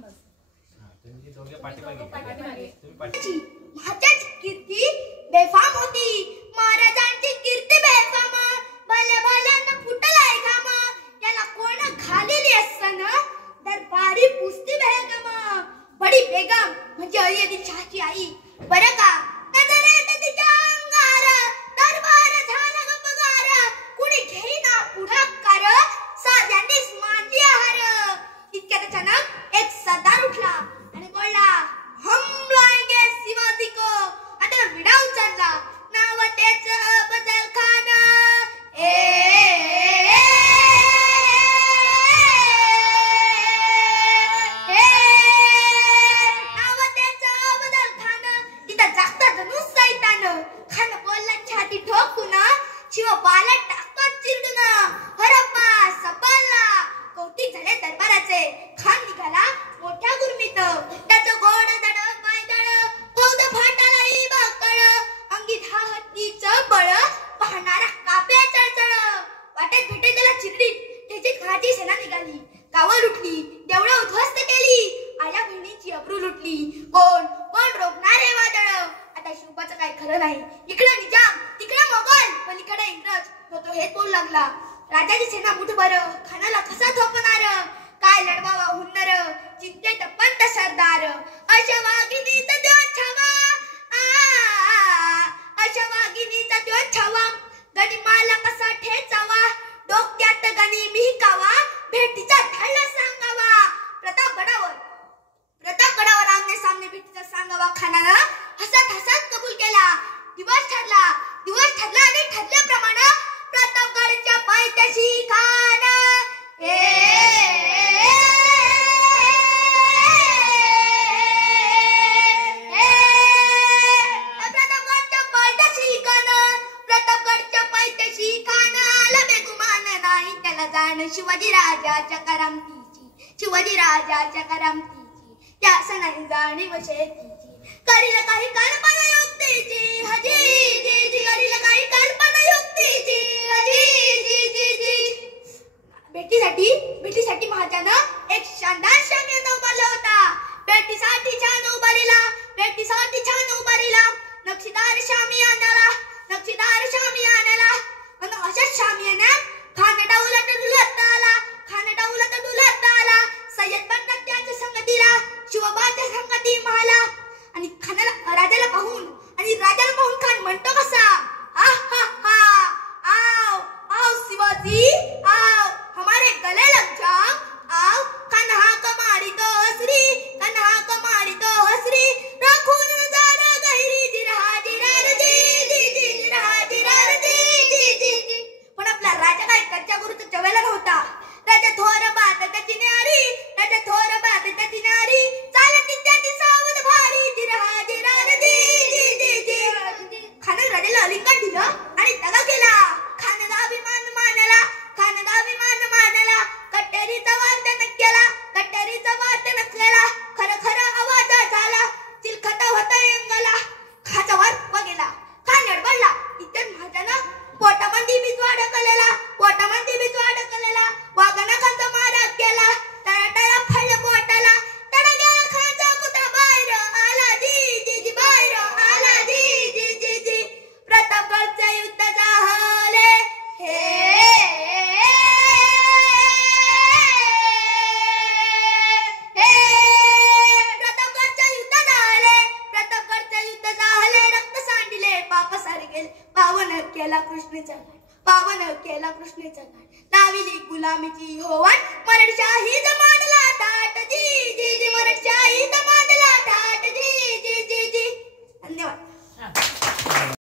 तुम्ही दोघे पाठीमागे तुम्ही महाराजांची कीर्ती बेफाम होती. महाराजांची कीर्ती बेफाम भल्या भल्यानं फुटलाय घाम. याला कोण घालेली असताना दरबारी पुसती बेगम. बडी बेगम म्हणजे अली शाहची आई बरं का. नजरेत तिच्या अंगार दरबार झाला गपगार. कुणी घेईना पुढाकार साध्यांनीच मानली आहार. इतक्यात अचानक एक सरदार उठला आणि बोलला, हम लाएंगे शिवाजी को. आता विडा उचलला. नाव त्याच अफजल खान. नाव त्याच अफजल खान. तिथं जागता धनुष सैतान. खान बोलला छाती ठोकून, शिवबाला टाकत चिरडून. हरप्पा सपलला. कौतिक झाले दरबाराचे. खान निघाला मोठ्या गुरमीत. त्याचं गोड दड पायदळ फौज फाटालाही बाकळ. अंगी दहा हत्तीचं बळ पाहणारा काप्या चळचळ. वाटेत भेटे त्याला चिरडीत त्याची खाची सेना निघाली. गावं लुटली, देवळं उद्ध्वस्त केली, आया बहिणीची अब्रू लुटली. कोण कोण रोखणारे वादळ. आता शिवबाचं काही खरं नाही. इकडे निजाम तिकडे मोगल पलीकडे इंग्रज. तो हेच बोलू लागला. राजाची सेना मुठभर खानाला कसा थोपणार. काय लढवावा हुन्नर चिंतेत पंत सरदार. अशा वाघिणीचा त्यो छावा. अशा वाघिणीचा त्यो छावा. गनिमाला कसा ठेचावा. डोक्यात गणी मिहिकावा. भेटीचा धाडला सांगावा. प्रतापगडावर आमने सामने भेटीचा सांगावा. खानानं हसत हसत कबूल केला. दिवस ठरला आणि ठरल्याप्रमाणे प्रतापगडच्या पायथ्याशी खान. प्रतापगडच्या पायथ्याशी खान आला बेगुमान नाही त्याला जाण. शिवाजी राजाच्या करामतीची त्यास नाही जाणीव शेतीची. करील काही कल्पना युक्तीची हजी जी जी. करील काही कल्पना युक्तीची हजी जी जी जी. भेटीसाठी महाराजानं एक शानदार शामियाना उभारला होता. भेटीसाठी छान उभारीला नक्षीदार शामियानाला. आणि अशा शामियानात खान डाऊला डुलत आला. सय्यद बंडा त्याच्या संगतीला. शिवबाच्या संगती महाला. आणि राजाला पाहून खान म्हणतो कसा, आओ शिवाजी आओ. हमारे गले लग जाओ. आओ कन्हा कमारी तो हसरी. रखून नजारा गहिरी जिरहा जिरार जी जी. पण आपला राजा काय कच्च्या गुरुचा चवेला नव्हता. राजा थोर बात त्याची न्यारी. चालत त्याची सावध भारी जिरहा जिरार जी. खानानं राजाला अलिंगन दिलं आणि दगा केला. खानाचा अभिमान मानला. कट्टेरीचा वाद्यानं केला. खरं आवाज झाला. चिलखत होता अंगाला. खाचा वर गेला. खान नडबडला. इतर महाराजानं पोटामध्ये बीज अडकलेला. वाघानं खानचा मारा केला. तळातळा फळ पोटाला. तडा गेला खानचा कुत्रा बाहेर आला जी बाहेर आला जी. प्रतापगडचे युद्ध झाले. प्रतापगडचे युद्ध झाले. रक्त सांडिले पाप सारे गेले. पावन केला कृष्णेचा घाट. लाविली गुलामीची होवाट. मराठशाही जमानला ताट जी